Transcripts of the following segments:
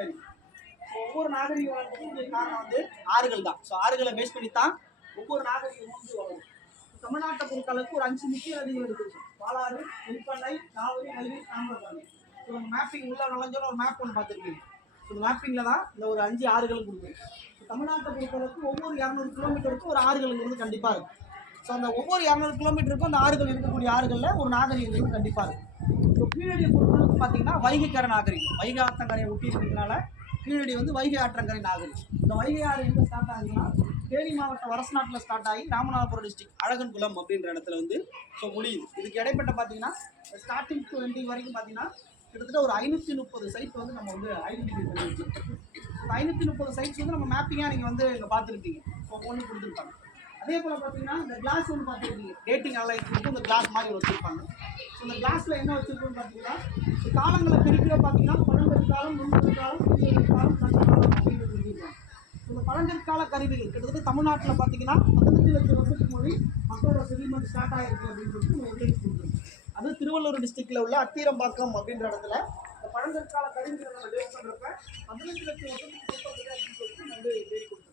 சரி, ஒவ்வொரு நாகரிகம் காரணம் வந்து ஆறுகள் தான். ஸோ ஆறுகளை பேஸ் பண்ணி தான் ஒவ்வொரு நாகரிகமும் வந்து வரும். தமிழ்நாட்டை பொறுத்தளவுக்கு ஒரு 5 முக்கிய நதிகள் இருக்குது. பாலாறு, நெல்பண்ணை, காவிரி, வைகை, தாமிரபரணி. ஸோ நம்ம மேப்பிங் உள்ள நுழைஞ்சோன்னு ஒரு மேப் ஒன்று பார்த்துருக்கீங்க. ஸோ இந்த மேப்பிங்கில் தான் இந்த ஒரு 5 ஆறுகளும் கொடுக்குது. தமிழ்நாட்டை பொறுத்தளவுக்கு ஒவ்வொரு 200 கிலோமீட்டருக்கும் ஒரு ஆறுகளுங்கிறது கண்டிப்பாக இருக்கும். ஸோ அந்த ஒவ்வொரு 200 கிலோமீட்டருக்கும் அந்த ஆறுகள் இருக்கக்கூடிய ஆறுகளில் ஒரு நாகரிகங்கள் கண்டிப்பாக இருக்கும். இப்போ கீழடியை பொறுத்தளவுக்கு பார்த்தீங்கன்னா வைகைக்கரை நாகரிகம். வைகை ஆற்றங்கரையை ஒட்டி இருக்கிறதுனால கீழடி வந்து வைகை ஆற்றங்கரை நாகரிகம். இந்த வைகை ஆறு எங்கே ஸ்டார்ட் ஆகுதுன்னா தேனி மாவட்டம் வரசநாட்டில் ஸ்டார்ட் ஆகி ராமநாதபுரம் டிஸ்ட்ரிக்ட் அழகன்குளம் அப்படின்ற இடத்துல வந்து ஸோ முடியுது. இதுக்கு இடைப்பட்ட பார்த்தீங்கன்னா ஸ்டார்டிங் டு எண்டிங் வரைக்கும் பார்த்தீங்கன்னா கிட்டத்தட்ட ஒரு 530 சைட் வந்து நம்ம வந்து ஐடென்டிஃபை பண்ணி வச்சுருக்கோம். இந்த 530 சைட்ஸ் வந்து நம்ம மேப்பிங்காக நீங்கள் வந்து இங்கே பார்த்துருப்பீங்க. ஸோ ஒன்று கொடுத்துருப்பாங்க. அதே போல் பார்த்தீங்கன்னா இந்த கிளாஸ் ஒன்று பார்த்துருக்கீங்க. டேட்டிங் அலைன்ஸ் வந்து இந்த கிளாஸ் மாதிரி வச்சுருப்பாங்க. ஸோ இந்த கிளாஸில் என்ன வச்சுருக்கோன்னு பார்த்தீங்கன்னா காலங்களை பிரிக்கிற பார்த்தீங்கன்னா பழங்கற்காலம், முன்கற்காலம், காலம், கட்டக்காலம் அப்படின்னு சொல்லியிருக்காங்க. இந்த பழங்கற்கால கருவிகள் கிட்டத்தட்ட தமிழ்நாட்டில் பார்த்தீங்கன்னா 15 லட்சம் வருஷத்துக்கு மொழி மக்களோட செட்டில்மெண்ட் ஸ்டார்ட் ஆகிருக்கு அப்படின்னு சொல்லிட்டு நம்ம எவிடன்ஸ் கொடுத்துருக்கோம். அது திருவள்ளூர் டிஸ்ட்ரிக்டில் உள்ள அத்தீரம்பாக்கம் அப்படின்ற இடத்துல இந்த பழங்கற்கால கருவிகளை நம்ம டேட் பண்ணுறப்ப 15 லட்சம் வருஷத்துக்கு முற்பட்டது அப்படின்னு சொல்லிட்டு நம்ம வந்து டேட் கொடுத்துருக்கோம்.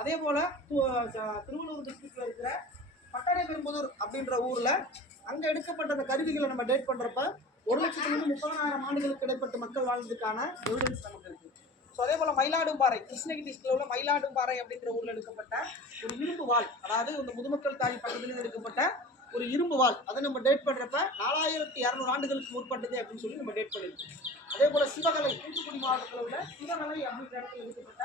அதே போல் திருவள்ளூர் டிஸ்ட்ரிக்டில் இருக்கிற பட்டடைபெரும்புதூர் அப்படின்ற ஊரில் அங்கே எடுக்கப்பட்ட அந்த கருவிகளை நம்ம டேட் பண்ணுறப்ப 1,30,000 ஆண்டுகளுக்கு இடைப்பட்ட மக்கள் வாழ்ந்ததுக்கான எவிடன்ஸ் நமக்கு இருக்குது. ஸோ அதே போல் மயிலாடும்பாறை, கிருஷ்ணகிரி டிஸ்ட்ரிக்டில் உள்ள மயிலாடும்பாறை அப்படின்ற ஊரில் எடுக்கப்பட்ட ஒரு இரும்பு வாள், அதாவது இந்த முதுமக்கள் தாய் பக்கத்துலேருந்து எடுக்கப்பட்ட ஒரு இரும்பு வாள், அதை நம்ம டேட் பண்ணுறப்ப 4,200 ஆண்டுகளுக்கு முற்பட்டது அப்படின்னு சொல்லி நம்ம டேட் பண்ணியிருக்கோம். அதே போல் சிவகலை, தூத்துக்குடி மாவட்டத்தில் உள்ள சிவகலை அப்படின்ற இடத்துல எடுக்கப்பட்ட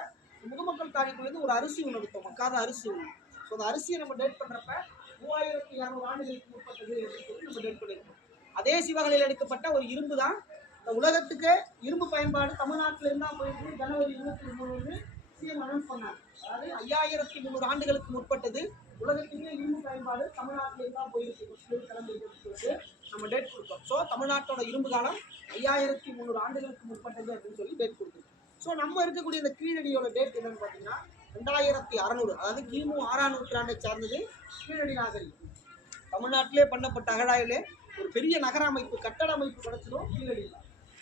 முதுமக்கள் தாழிக்குள்ளேருந்து ஒரு அரிசி ஒன்று எடுத்தோம், மக்காத அரிசி ஒன்று. ஸோ அந்த அரிசியை நம்ம டேட் பண்ணுறப்ப 3,200 ஆண்டுகளுக்கு முற்பட்டது அப்படின்னு சொல்லி நம்ம டேட் பண்ணியிருக்கோம். அதே சிவகலையில் எடுக்கப்பட்ட ஒரு இரும்பு தான் இந்த உலகத்துக்கு இரும்பு பயன்பாடு தமிழ்நாட்டில் இருந்தால் போயிட்டு ஜனவரி 23 சிஎம் அனௌன்ஸ் பண்ணாங்க. அதாவது 5,300 ஆண்டுகளுக்கு முற்பட்டது உலகத்துக்கே இரும்பு பயன்பாடு தமிழ்நாட்டில் இருந்தால் போயிருக்கு கிளம்பிட்டு நம்ம டேட் கொடுத்தோம். ஸோ தமிழ்நாட்டோட இரும்பு காலம் 5,300 ஆண்டுகளுக்கு முற்பட்டது அப்படின்னு சொல்லி டேட் கொடுத்தோம். ஸோ நம்ம இருக்கக்கூடிய இந்த கீழடியோட டேட் என்னன்னு பார்த்தீங்கன்னா 2,600, அதாவது கிமு 6ஆம் நூற்றாண்டை சார்ந்தது கீழடி நாகரிகம். தமிழ்நாட்டிலே பண்ணப்பட்ட அகழாய்விலே ஒரு பெரிய நகர அமைப்பு, கட்டட அமைப்பு கிடைச்சதும் கீழடி.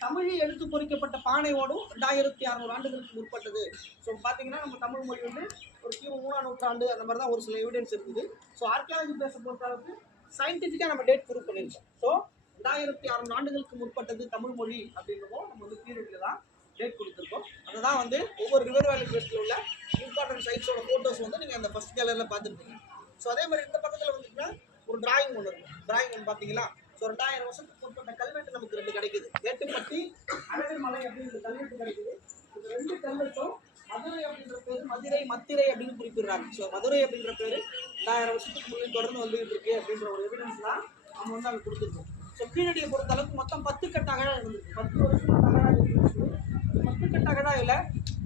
தமிழில் எழுத்து பொறிக்கப்பட்ட பானையோடும் 2,600 ஆண்டுகளுக்கு முற்பட்டது. ஸோ பார்த்தீங்கன்னா நம்ம தமிழ் மொழி வந்து ஒரு கிமு 3ஆம் நூற்றாண்டு அந்த மாதிரி தான் ஒரு சில எவிடன்ஸ் இருக்குது. ஸோ ஆர்கியாலஜி பேச பொறுத்தளவுக்கு சயின்டிஃபிக்காக நம்ம டேட் ப்ரூவ் பண்ணியிருக்கோம். ஸோ 2,600 ஆண்டுகளுக்கு முற்பட்டது தமிழ் மொழி அப்படின்றதும் நம்ம வந்து கீழடியில் தான் டேட் கொடுத்துருக்கோம். அதை தான் வந்து ஒவ்வொரு ரிவர் வேலி பேஸ்டில் உள்ள இம்பார்ட்டன்ட் சைட்ஸோட ஃபோட்டோஸ் வந்து நீங்கள் அந்த ஃபர்ஸ்ட் கேலரியில் பார்த்துருப்பீங்க. ஸோ அதே மாதிரி இந்த பக்கத்தில் வந்துட்டுனா ஒரு டிராயிங் ஒன்று இருக்கும். டிராயிங் ஒன்று பார்த்தீங்களா? ஸோ 2,000 வருஷத்துக்கு முற்பட்ட கல்வெட்டு நமக்கு 2 கிடைக்குது. வேட்டுப்பட்டி, அழகர் மலை அப்படின்ற கல்வெட்டு கிடைக்குது. இந்த 2 கல்வெட்டும் மதுரை அப்படின்ற பேர் மதுரை, மத்திரை அப்படின்னு குறிப்பிடுறாங்க. ஸோ மதுரை அப்படின்ற பேர் 2,000 வருஷத்துக்கு முன்னே தொடர்ந்து வந்துகிட்டு இருக்கு அப்படின்ற ஒரு எவிடன்ஸ் தான் நம்ம வந்து அங்கே கொடுத்துருக்கோம். ஸோ கீழடியை பொறுத்த அளவுக்கு மொத்தம் 10 கட்ட அகழாய் இருந்துருக்கு. 10 வருஷம் அகழாய் இருந்துச்சு. 10 கட்ட அகழாயில்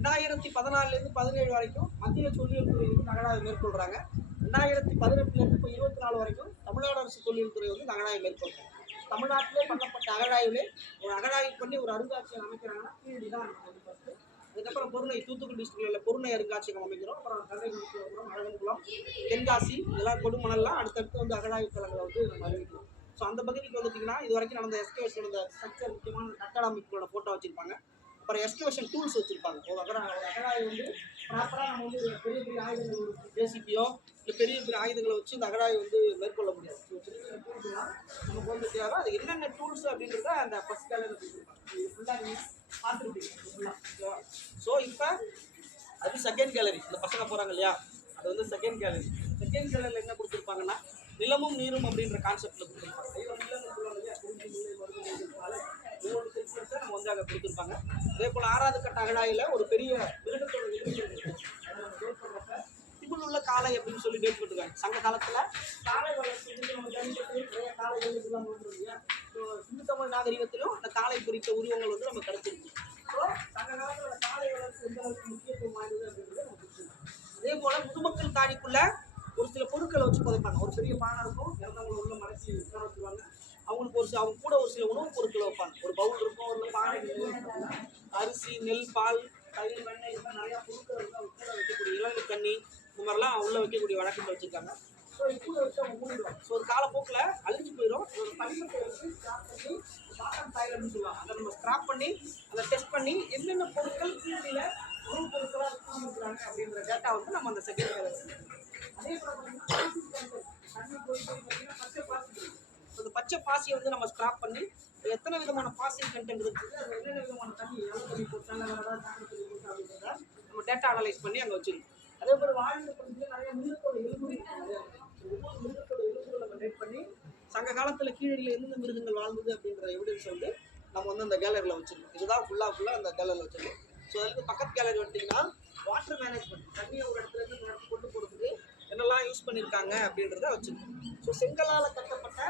2014 17 வரைக்கும் மத்திய தொல்லியல் துறை வந்து அகழாய் மேற்கொள்கிறாங்க. 2018 இப்போ 24 வரைக்கும் தமிழ்நாடு அரசு தொல்லியல் துறை வந்து அகழாய் மேற்கொள்றாங்க. தமிழ்நாட்டிலே பண்ணப்பட்ட அகழாய்விலே ஒரு அகழாய்வு பண்ணி ஒரு அருங்காட்சியகம் அமைக்கிறாங்கன்னா கீழடி தான் நமக்கு ஃபஸ்ட்டு. அதுக்கப்புறம் பொருணை, தூத்துக்குடி டிஸ்ட்ரிக்டில் உள்ள பொருணை அருங்காட்சியகம் அமைக்கிறோம். அப்புறம் கங்கைகுளம், அழகன்குளம், தென்காசி இதெல்லாம் கொடுமணல்லாம் அடுத்தடுத்து வந்து அகழாய்வு தலங்களை வந்து நம்ம அறிவிக்கிறோம். ஸோ அந்த பகுதிக்கு வந்துட்டிங்கன்னா இது வரைக்கும் நடந்த எஸ்கவேஷன் இந்த ஸ்ட்ரக்சர் முக்கியமான கட்டட அமைப்புகளோட ஃபோட்டோ வச்சுருப்பாங்க. அப்புறம் எஸ்கவேஷன் டூல்ஸ் வச்சுருப்பாங்க. ஒரு அகழாய் வந்து ப்ராப்பராக நம்ம வந்து பெரிய பெரிய ஆயுதங்கள் ஜேசிபியோ இல்லை பெரிய பெரிய ஆயுதங்களை வச்சு இந்த அகழாய் வந்து மேற்கொள்ள முடியாது. ஸோ சின்ன சின்ன டூல்ஸ்லாம் நமக்கு வந்து தேவை. அது என்னென்ன டூல்ஸ் அப்படின்றத அந்த ஃபர்ஸ்ட் கேலரியில் வச்சுருப்பாங்க. இது ஃபுல்லாக நீங்கள் பார்த்துருப்பீங்க ஃபுல்லாக. ஸோ இப்போ அது செகண்ட் கேலரி. இந்த பசங்க போகிறாங்க இல்லையா, அது வந்து செகண்ட் கேலரி. செகண்ட் கேலரியில் என்ன கொடுத்துருப்பாங்கன்னா நிலமும் நீரும் அப்படின்ற கான்செப்டில் கொடுத்துருப்பாங்க. நிலம்னு சொல்லுவாங்க இல்லையா, ஒவ்வொரு செக்ஷன்ஸை நம்ம வந்து அங்கே கொடுத்துருப்பாங்க. அதே போல் 6வது கட்ட அகழாயில் ஒரு பெரிய மிருகத்தோட திபுள் உள்ள காளை அப்படின்னு சொல்லி டேட் போட்டுருக்காங்க. சங்க காலத்தில் காளை வளர்ச்சி நம்ம நிறைய காளைகள் இதெல்லாம் வந்துடும் இல்லையா. ஸோ சிந்து தமிழ் நாகரிகத்திலும் அந்த காளை குறித்த உருவங்கள் வந்து நம்ம கிடைச்சிருக்கு. ஸோ சங்க காலத்தில் காளை வளர்ச்சி எந்த அளவுக்கு முக்கியத்துவம் வாய்ந்தது அப்படின்றத நம்ம தெரிஞ்சுக்கணும். அதே போல் முதுமக்கள் தாழிக்குள்ள ஒரு சில பொருட்களை வச்சு புதைப்பாங்க. ஒரு பெரிய பானை இருக்கும், இறந்தவங்களை உள்ள மறைச்சி உட்கார வச்சுருவாங்க. அவங்களுக்கு அவங்க கூட ஒரு சில உணவுப் பொருட்களை வைப்பாங்க. ஒரு பவுல் இருக்கும், ஒரு பானை, அரிசி, நெல், பால், தயிர், வெண்ணெய் இதெல்லாம் நிறையா பொருட்கள் வந்து அவங்க கூட வைக்கக்கூடிய இளநீர் தண்ணி இந்த மாதிரிலாம் உள்ள வைக்கக்கூடிய வழக்கங்கள் வச்சுருக்காங்க. ஸோ கூட வச்சு அவங்க மூடிடுவாங்க. ஸோ ஒரு காலப்போக்கில் அழிஞ்சு போயிடும். ஒரு படிமத்தை வச்சு ஸ்கிராப் பண்ணி பாட்டம் சாயில் அப்படின்னு சொல்லுவாங்க. அதை நம்ம ஸ்கிராப் பண்ணி அதை டெஸ்ட் பண்ணி என்னென்ன பொருட்கள் கீழே உணவுப் பொருட்களாக இருக்கிறாங்க அப்படின்ற டேட்டா வந்து நம்ம அந்த செகண்ட் கேலரி. அதே போல் தண்ணி போய் பார்த்தீங்கன்னா பச்சை பாசி. அந்த பச்சை பாசியை வந்து நம்ம ஸ்கிராப் பண்ணி எத்தனை விதமான பாசிங் கண்டென்ட் இருக்குது, அது என்னென்ன விதமான தண்ணி எவ்வளோ தண்ணி போட்டாங்க, ஏதாவது தண்ணி தண்ணி போட்டா அப்படின்றத நம்ம டேட்டா அனலைஸ் பண்ணி அங்கே வச்சிருக்கோம். அதே போல் வாழ்ந்த பகுதியில் நிறைய மிருகத்தோட எலும்புகள் நிறையா இருக்குது. ஒவ்வொரு மிருகத்தோட எலும்புகளை நம்ம டேட் பண்ணி சங்க காலத்தில் கீழடியில் எந்தெந்த மிருகங்கள் வாழ்ந்தது அப்படின்ற எவிடன்ஸ் வந்து நம்ம வந்து அந்த கேலரியில் வச்சிருக்கோம். இதுதான் ஃபுல்லாக அந்த கேலரியில் வச்சிருக்கோம். ஸோ அதுக்கு பக்கத்து கேலரி வந்துட்டிங்கன்னா வாட்டர் மேனேஜ்மெண்ட், தண்ணியை ஒரு இடத்துல இருந்து கொண்டு போகிறதுக்கு என்னெல்லாம் யூஸ் பண்ணியிருக்காங்க அப்படின்றத வச்சிருக்கோம். ஸோ செங்கலால் கட்டப்பட்ட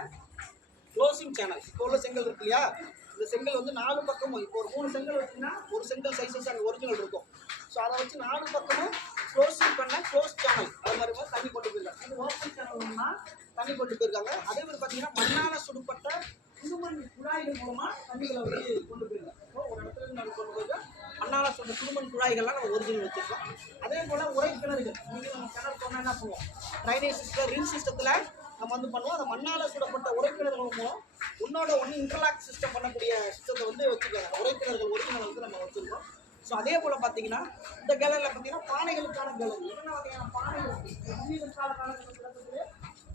க்ளோசிங் சேனல். இப்போ உள்ள செங்கல் இருக்கு இல்லையா, இந்த செங்கல் வந்து 4 பக்கமும் இப்போ ஒரு 3 செங்கல் வச்சுன்னா ஒரு செங்கல் சைஸஸ் அங்கே ஒரிஜினல் இருக்கும். ஸோ அதை வச்சு 4 பக்கமும் க்ளோசிங் பண்ண க்ளோஸ் சேனல் அது மாதிரி தண்ணி கொண்டு போயிருக்காங்க. இது ஓப்பன் சேனல்னா தண்ணி கொண்டு போயிருக்காங்க. அதே மாதிரி பார்த்தீங்கன்னா மண்ணால் சுடுப்பட்ட சுடுமண் குழாய்கள் மூலமாக தண்ணிகளை வந்து கொண்டு போயிருக்காங்க. ஸோ ஒரு இடத்துல இருந்து நம்ம கொண்டு போயிருக்கோம். மண்ணால் சுட்ட சுடுமண் குழாய்கள்லாம் நம்ம ஒரிஜினல் வச்சுருக்கோம். அதே போல் உரை கிணறுகள், இன்றைக்கி நம்ம கிணறு போனால் என்ன பண்ணுவோம், ட்ரைனேஜ் சிஸ்டம் ரின் சிஸ்டத்தில் நம்ம வந்து பண்ணுவோம். அந்த மண்ணால் சுடப்பட்ட உரைக்கிணறுகள் மூலம் உன்னோட ஒன்று இன்டர்லாக் சிஸ்டம் பண்ணக்கூடிய சிஸ்டத்தை வந்து வச்சுருக்காங்க. உரைக்கிணறுகள் ஒரிஜினல் வந்து நம்ம வச்சுருக்கோம். ஸோ அதே போல் பார்த்தீங்கன்னா இந்த கேலரியில் பார்த்தீங்கன்னா பானைகளுக்கான கேலரி. என்னென்ன வகையான பானைகள் காலகட்டத்திலே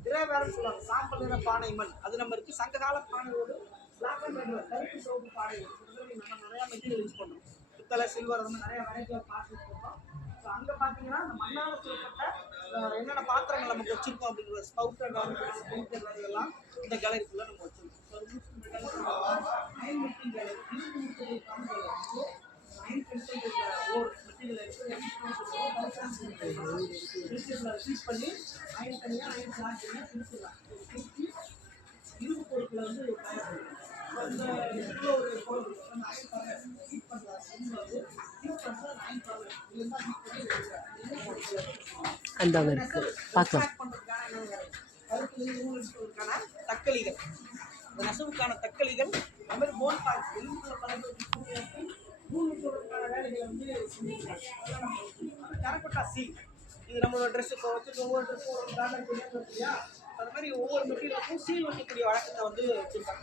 திரவேரன்னு சொல்லுவாங்க. சாம்பல் நிற பானை மண் அது நம்ம இருக்குது. சங்க கால பானையோடு பிளாக் அண்ட் ஒயிட் கருப்பு சோப்பு பானைகள் நம்ம நிறையா மெட்டீரியல் யூஸ் பண்ணுறோம். பித்தளை சில்வர் வந்து நிறைய வெரைட்டி ஆஃப் பார்ட்ஸ் யூஸ் பண்ணுறோம். ஸோ அங்கே பார்த்தீங்கன்னா இந்த மண்ணால் சுடப்பட்ட என்னென்ன பாத்திரங்கள் நமக்கு வச்சுருக்கோம் அப்படிங்கிற ஸ்பவுட்டர் ஸ்பீக்கர் எல்லாம் இந்த கேலரிக்குள்ளே நம்ம வச்சுருக்கோம். Iron mixing gallery, iron pencil or material use பண்ணி அயன் தனியாக அயன் சார்ஜ் பண்ணி பிரிச்சிடலாம். இரும்பு பொருட்களை வந்து இந்த இவ்வளோ ஒரு பொருள் அந்த அயன் ஹீட் பண்ணுறாங்க வந்து ஹீட் பண்ணுறது அயன் பண்ணுறது இதுதான் ஹீட் பண்ணி அந்த பார்க்கலாம். தக்களிகள், இந்த நெசவுக்கான தக்களிகள், அது மாதிரி போன் பார்ட்ஸ் எலும்புல பலருக்கான வேலைகளை வந்து டெரகோட்டா சீல். இது நம்மளோட ட்ரெஸ் இப்போ வச்சு ஒவ்வொரு ட்ரெஸ்ஸும் ஒரு பிராண்டட் இருக்கு இல்லையா, அது மாதிரி ஒவ்வொரு மெட்டீரியலுக்கும் சீல் வைக்கக்கூடிய வழக்கத்தை வந்து வச்சுருக்காங்க.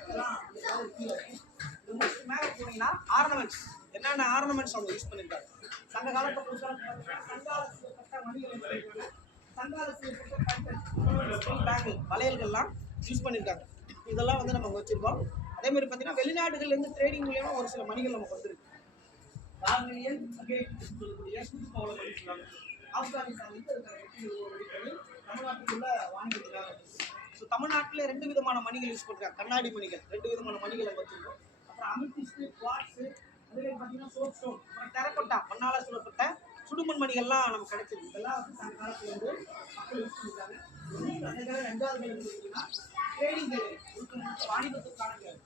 மேலே போனீங்கன்னா ஆர்னமெண்ட்ஸ், என்னென்ன ஆர்னமெண்ட்ஸ் அவங்க யூஸ் பண்ணியிருக்காங்க. சங்க காலத்தை பொறுத்தவரைக்கும் சங்காலத்தில் பட்ட மணிகள், சங்காலத்தில் பட்ட பேங்கிள் வளையல்கள்லாம் யூஸ் பண்ணியிருக்காங்க. இதெல்லாம் வந்து நம்ம வச்சுருக்கோம். அதே மாதிரி பார்த்தீங்கன்னா வெளிநாடுகள்லேருந்து ட்ரேடிங் மூலியமாக ஒரு சில மணிகள் நமக்கு வந்துருக்கு. ஆப்கானிஸ்தான் தமிழ்நாட்டுக்குள்ள வாங்கிக்கிறாங்க. ஸோ தமிழ்நாட்டில் 2 விதமான மணிகள் யூஸ் பண்ணுறாங்க. கண்ணாடி மணிகள் 2 விதமான மணிகள் நம்ம வச்சுருக்கோம். அப்புறம் அமிர்திஸ்ட், குவார்ட்ஸு, அதுலேயும் பார்த்தீங்கன்னா சோப் ஸ்டோன், அப்புறம் டெரகோட்டா மண்ணால் சுடப்பட்ட சுடுமண் மணிகள்லாம் நமக்கு கிடைச்சிருக்கு. இதெல்லாம் வந்து சங்க காலத்தில் வந்து மக்கள் யூஸ் பண்ணியிருக்காங்க. ரெண்டாவது பார்த்தீங்கன்னா ட்ரேடிங் கேலரி, வாணிபத்துக்கான கேலரி.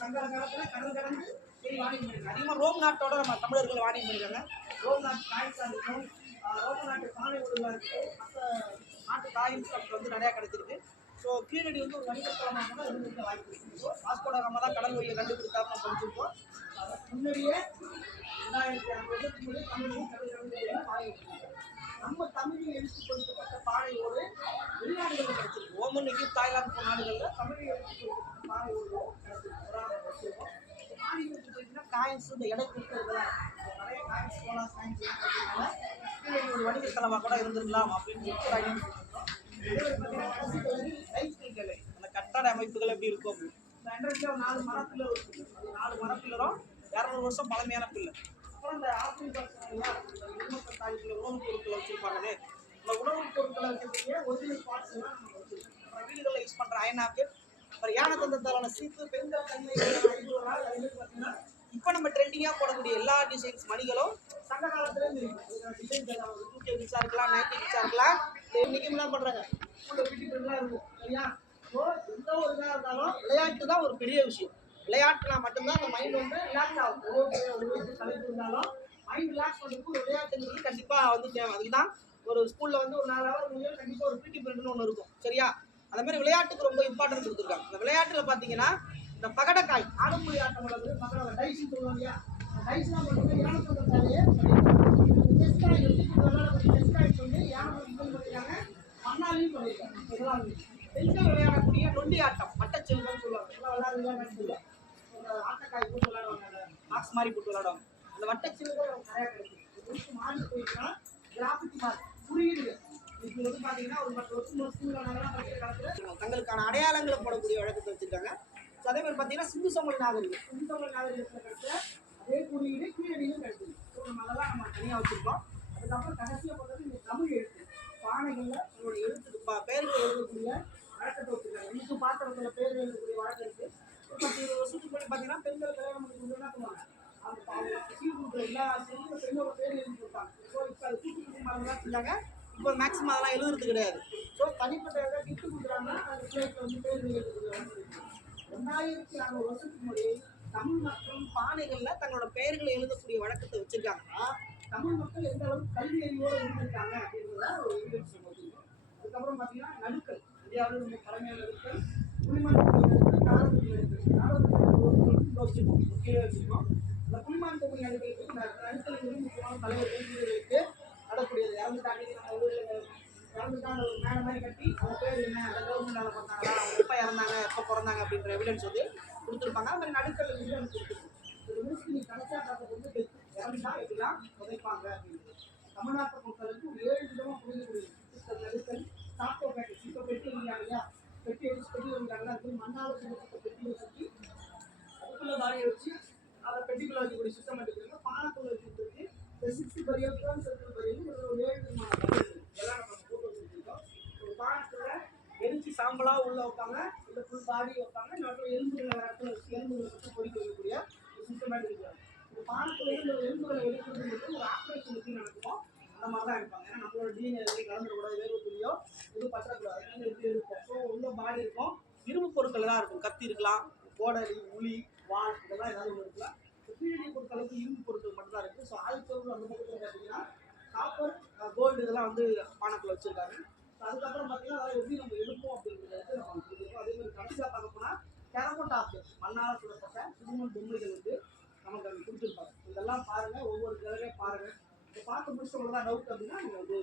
சங்க காலத்தில் கடல் கடந்து வாணிபம் பண்ணியிருக்காங்க. அதிகமாக ரோம் நாட்டோட நம்ம தமிழர்கள் வாணிபம் பண்ணியிருக்காங்க. ரோம் நாட்டு காயின்ஸாக இருக்கும், ரோம் நாட்டு பானை உருவாக இருக்குது, மற்ற நாட்டு காயின்ஸ் நமக்கு வந்து நிறையா கிடைச்சிருக்கு. ஸோ கீழடி வந்து ஒரு வணிகத்தலமாக கூட இருந்துக்க வாய்ப்பு இருக்குது. வாஸ்கோ ட காமா தான் கடல் வழியை கண்டுபிடித்தாரு நம்ம படிச்சிருக்கோம். அதுக்கு முன்னாடியே 2050 தமிழையும் கடல் கடல் வாங்கிட்டு நம்ம தமிழில் எழுத்து கொடுக்கப்பட்ட பானையோடு வெளிநாடுகளில் கிடைச்சிருக்கு. ஓமன், எகிப்து, தாய்லாந்து போன்ற நாடுகளில் தமிழில் எழுத்து கொடுக்கப்பட்ட பானையோடு கிடைச்சிருக்கு. மாநிலத்துக்கு போயிட்டுன்னா காயின்ஸ் இந்த இடை கொடுத்துருக்கலாம். நிறைய காயின்ஸ் போலாம் காயின்ஸ் இருக்கிறதுனால ஒரு வணிகத்தலமாக கூட இருந்திருக்கலாம் அப்படின்னு சொல்லிட்டு ஐடென்டிஃபை பண்ணுறோம். அந்த கட்டட அமைப்புகள் எப்படி இருக்கும், இந்த 4 மரப்பில்லர் இருக்குது. அந்த 4 மரப்பில்லரும் 200 வருஷம் பழமையான பில்லர். அப்புறம் இந்த ஆப்பிரிக்கா உணவுப் பொருட்களை வச்சுருப்பாங்களே, இந்த உணவுப் பொருட்களை வைக்கக்கூடிய ஒரிஜினல் பார்ட்ஸ் எல்லாம் நம்ம வச்சுருக்கோம். அப்புறம் வீடுகளில் யூஸ் பண்ணுற அயன் ஆப்ஜெக்ட், அப்புறம் யானை தந்தத்தாலான சீப்பு, பெண்கள் தன்மை பார்த்தீங்கன்னா இப்போ நம்ம ட்ரெண்டிங்காக போடக்கூடிய எல்லா டிசைன்ஸ் மணிகளும் சங்க காலத்துலேருந்து டிசைன்ஸ் 2K கிட்ஸாக இருக்கலாம், 90 கிட்ஸாக இருக்கலாம். இன்றைக்கும்லாம் பண்ணுறாங்க பிரிண்ட்லாம் இருக்கும் சரியா. ஸோ எந்த ஒரு இதாக இருந்தாலும் விளையாட்டு தான் ஒரு பெரிய விஷயம். விளையாட்டுனா மட்டும்தான் அந்த மைண்ட் வந்து ரிலாக்ஸ் ஆகும். ஒவ்வொரு தலைப்பு இருந்தாலும் மைண்ட் ரிலாக்ஸ் பண்ணுறதுக்கு ஒரு விளையாட்டுங்கிறது கண்டிப்பாக வந்து தேவை. அதுக்கு தான் ஒரு ஸ்கூலில் வந்து ஒரு 4 ஹவர் முடியும் கண்டிப்பாக ஒரு பிடி பீரியட்னு ஒன்று இருக்கும் சரியா. அந்த மாதிரி விளையாட்டுக்கு ரொம்ப இம்பார்ட்டன்ட் கொடுத்துருக்காங்க. இந்த விளையாட்டில் பார்த்தீங்கன்னா இந்த பகடக்காய் ஆடும்புலி ஆட்டம் வளர்ந்து பகட டைஸ்ன்னு சொல்லுவாங்க இல்லையா, அந்த டைஸ்லாம் பண்ணுறது யானை சொல்கிறதாலேயே செஸ்காய் வந்து செஸ்காய் சொல்லி யானை பண்ணியிருக்காங்க, மண்ணாலையும் பண்ணியிருக்காங்க. பெண்கள் விளையாடக்கூடிய நொண்டி ஆட்டம் மட்டச்செல்வம் சொல்லுவாங்க. எல்லாம் விளையாடுவாங்கன்னு சொல்லுவாங்க. ஆட்டக்காய் போட்டு விளையாடுவாங்க, பாக்ஸ் மாதிரி போட்டு விளையாடுவாங்க. அந்த வட்டச்செல்வம் நிறைய கிடைக்கும். மாறி போயிட்டுனா கிராஃபிக் மார்க் குறியீடுகள் இது வந்து பார்த்தீங்கன்னா ஒரு 10 வருஷம் ஸ்கூல்லாம் படிக்கிற காலத்தில் தங்களுக்கான அடையாளங்களை போடக்கூடிய வழக்கத்தை வச்சிருக்காங்க. ஸோ அதே மாதிரி பார்த்தீங்கன்னா சிந்து சமவெளி நாகரிகம், சிந்து சமவெளி நாகரிகத்தில் கிடைச்ச அதே குறியீடு கீழடியிலும் கிடைக்குது. ஸோ நம்ம அதெல்லாம் நம்ம தனியாக வச்சுருக்கோம். அதுக்கப்புறம் கடைசியாக பார்த்தது இந்த தமிழ் எழுத்து பானைகளில் நம்மளோட எழுத்து பெயர்கள் எழுதக்கூடிய வழக்கத்தை வச்சுருக்காங்க. இன்னைக்கு பாத்திரத்தில் பேர் எழுதக்கூடிய வழக்கம் இருக்குது. 10-20 வருஷத்துக்கு முன்னாடி பார்த்தீங்கன்னா பெண்கள் கல்யாணம் பண்ணி என்ன பண்ணுவாங்க, அந்த சீர்கூட்டு எல்லா செல்லும் பெண்ணோட பேர் எழுதி கொடுப்பாங்க. ஸோ இப்போ அது கூட்டு மாதிரிலாம் செஞ்சாங்க. இப்போ மேக்ஸிமம் அதெல்லாம் எழுதுறது கிடையாது. ஸோ தனிப்பட்ட எதாவது கிஃப்ட் கொடுக்குறாங்கன்னா அந்த பிள்ளைக்கு வந்து பேர் எழுதுறது. 2600 வருஷத்துக்கு முன்னாடி தமிழ் மக்கள் பானைகளில் தங்களோட பெயர்களை எழுதக்கூடிய வழக்கத்தை வச்சிருக்காங்கன்னா தமிழ் மக்கள் எந்த அளவுக்கு கல்வி அறிவோடு இருந்திருக்காங்க அப்படின்றத ஒரு எவிடன்ஸ் வச்சுருக்கோம். அதுக்கப்புறம் பார்த்தீங்கன்னா நடுக்கள், இந்தியாவில் ரொம்ப பழமையான நடுக்கள், புலிமான் நடுக்கள், நாடகங்கள் நடுக்கள். நாடகங்கள் வச்சுருக்கோம், கீழே வச்சுருக்கோம். இந்த புலிமான் தொகுதி நடுக்களுக்கு நடுக்கள் முக்கியமான தலைவர்கள் வீரர்களுக்கு நடக்கூடியது. இறந்துட்டாங்க, நம்ம ஊரில் இறந்துட்டாங்க ஒரு மேலே மாதிரி கட்டி அவங்க பேர் என்ன, அந்த கவர்மெண்ட் வேலை பார்த்தாங்களா, அவங்க எப்போ இறந்தாங்க, எப்போ பிறந்தாங்க அப்படின்ற எவிடன்ஸ் வந்து கொடுத்துருப்பாங்க. அது மாதிரி நடுக்கள் வந்து நமக்கு கொடுத்துருக்கோம். இது முடிச்சு நீ கடைசியாக பார்க்கறது வந்து டெத், இறந்துட்டா எப்படிலாம் புதைப்பாங்க அப்படின்றது. தமிழ்நாட்டை பொறுத்தளவுக்கு 7 விதமாக புரிஞ்சக்கூடிய நடுக்கல், சாப்போ பேட்டை, இப்போ பெட்டி வைக்கிறாங்க இல்லையா, பெட்டி வச்சு பெட்டி வைக்கிறாங்களா, அது மண்ணால் சுத்தப்பட்ட பெட்டியை சுற்றி அதுக்குள்ளே வாரியை வச்சு அதை பெட்டிக்குள்ளே வைக்கக்கூடிய சிஸ்டம் எடுக்கிறாங்க. பானைக்குள்ளே வச்சுருக்கு. இந்த 6 பரியோ 7 பரியோ ஒரு 7 விதமான பரியல் எல்லாம் நம்ம போட்டு வச்சுருக்கோம். ஒரு பானைக்குள்ள எரிச்சு சாம்பலாக உள்ள வைப்பாங்க, இல்லை ஃபுல் பாடி வைப்பாங்க, இன்னொரு எலும்புகளை இடத்துல வச்சு எலும்புகளை வச்சு பொறிக்க வைக்கக்கூடிய ஒரு சிஸ்டமேட்டிக் இருக்கிறாங்க. இந்த பானைக்குள்ள எலும்புகளை எடுக்கிறது ஒரு ஆப்ரேஷன் வச்சு நடக்கும். அந்த மாதிரி தான் இருப்பாங்க. ஏன்னா நம்மளோட டிஎன்ஏ கலந்துடக்கூடாது, வேறு துணியோ எதுவும் பற்றக்கூடாது, எப்படி இருக்கும். ஸோ உள்ள பாடி இருக்கும், இரும்பு பொருட்கள் தான் இருக்கும். கத்தி இருக்கலாம், கோடரி, உளி, வால், இதெல்லாம் ஏதாவது ஒன்று இருக்கலாம். கீழடி பொறுத்தளவுக்கு இரும்பு பொருட்கள் மட்டும்தான் இருக்குது. ஸோ ஆழ்த்தொரு அந்த பக்கத்தில் பார்த்தீங்கன்னா காப்பர், கோல்டு இதெல்லாம் வந்து பானைக்குள்ள வச்சுருக்காங்க. ஸோ அதுக்கப்புறம் பார்த்தீங்கன்னா அதை எப்படி நம்ம எடுப்போம் அப்படிங்கிறது நம்ம கொடுத்துருக்கோம். அதே மாதிரி கடைசியாக பார்க்க போனால் டெரகோட்டா ஆப்ஜெக்ட், மண்ணால் சுடப்பட்ட புதுமண் பொம்மைகள் வந்து நமக்கு அங்கே கொடுத்துருப்பாங்க. இதெல்லாம் பாருங்கள், ஒவ்வொரு கிழமையும் பாருங்கள். இப்போ பார்த்து முடிச்சவங்க தான் டவுட் அப்படின்னா நீங்கள் வந்து